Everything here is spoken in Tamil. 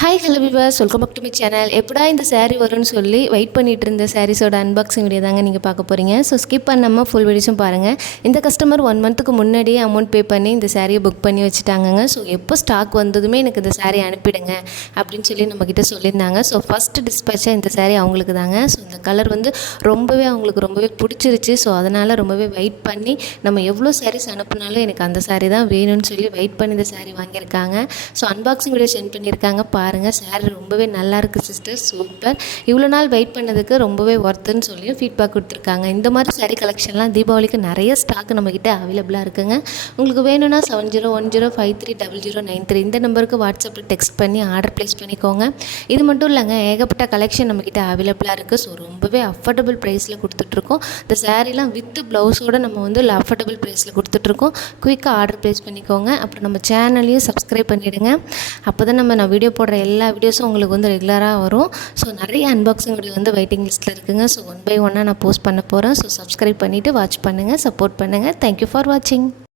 Hi hello viewers, welcome back to my channel. எப்படா இந்த saree வரும்னு சொல்லி வெயிட் பண்ணிட்டு இருந்த சாரீஸோட அன்பாக்சிங் வீடியோ தாங்க நீங்கள் பார்க்க போகிறீங்க. ஸோ ஸ்கிப் பண்ணாமல் ஃபுல் வீடியோஸும் பாருங்கள். இந்த கஸ்டமர் 1 மந்த்துக்கு முன்னாடியே அமௌண்ட் பே பண்ணி இந்த சாரியை புக் பண்ணி வச்சுட்டாங்கங்க. ஸோ எப்போ ஸ்டாக் வந்ததுமே எனக்கு இந்த சாரீ அனுப்பிடுங்க அப்படின்னு சொல்லி நம்மக்கிட்ட சொல்லியிருந்தாங்க. ஸோ ஃபஸ்ட்டு டிஸ்பேச்சாக இந்த சாரீ அவங்களுக்கு தாங்க. ஸோ இந்த கலர் வந்து அவங்களுக்கு ரொம்பவே பிடிச்சிருச்சு. ஸோ அதனால் ரொம்பவே வெயிட் பண்ணி நம்ம எவ்வளோ சாரீஸ் அனுப்புனாலும் எனக்கு அந்த சாரீ தான் வேணும்னு சொல்லி வெயிட் பண்ணி இந்த சாரீ வாங்கியிருக்காங்க. ஸோ அன்பாக்சிங் வீடியோ சென்ட் பண்ணியிருக்காங்க பாருங்கள். சாரீ ரொம்பவே நல்லா இருக்குது சிஸ்டர், சூப்பர். இவ்வளோ நாள் வெயிட் பண்ணதுக்கு ரொம்பவே ஒர்த்துன்னு சொல்லி ஃபீட்பேக் கொடுத்துருக்காங்க. இந்த மாதிரி சாரீ கலெக்ஷன்லாம் தீபாவளிக்கு நிறைய ஸ்டாக் நம்மக்கிட்ட அவைலபிளாக இருக்குங்க. உங்களுக்கு வேணும்னா 7010530093 இந்த நம்பருக்கு வாட்ஸ்அப்பில் டெக்ஸ்ட் பண்ணி ஆர்டர் ப்ளேஸ் பண்ணிக்கோங்க. இது மட்டும் இல்லைங்க, ஏகப்பட்ட கலெக்ஷன் நம்மக்கிட்ட அவைலபிளாக இருக்குது. ஸோ ரொம்பவே அஃபோர்டபுள் ப்ரைஸில் கொடுத்துட்ருக்கோம். இந்த சாரீலாம் வித் ப்ளவுஸோடு நம்ம வந்து அஃபோர்டபுள் ப்ரைஸில் கொடுத்துட்ருக்கோம். குயிக்காக ஆர்டர் ப்ளேஸ் பண்ணிக்கோங்க. அப்புறம் நம்ம சேனலையும் சப்ஸ்கிரைப் பண்ணிவிடுங்க. அப்போ தான் நான் வீடியோ போடுற எல்லா வீடியோஸும் உங்களுக்கு வந்து ரெகுலராக வரும். ஸோ நிறைய அன்பாக்சிங் வீடியோ வந்து வெயிட்டிங் லிஸ்ட்டில் இருக்குதுங்க. ஸோ 1 by 1 நான் போஸ்ட் பண்ண போகிறேன். ஸோ சப்ஸ்கிரைப் பண்ணிவிட்டு வாட்ச் பண்ணுங்கள், சப்போர்ட் பண்ணுங்கள். தேங்க்யூ ஃபார் வாட்சிங்.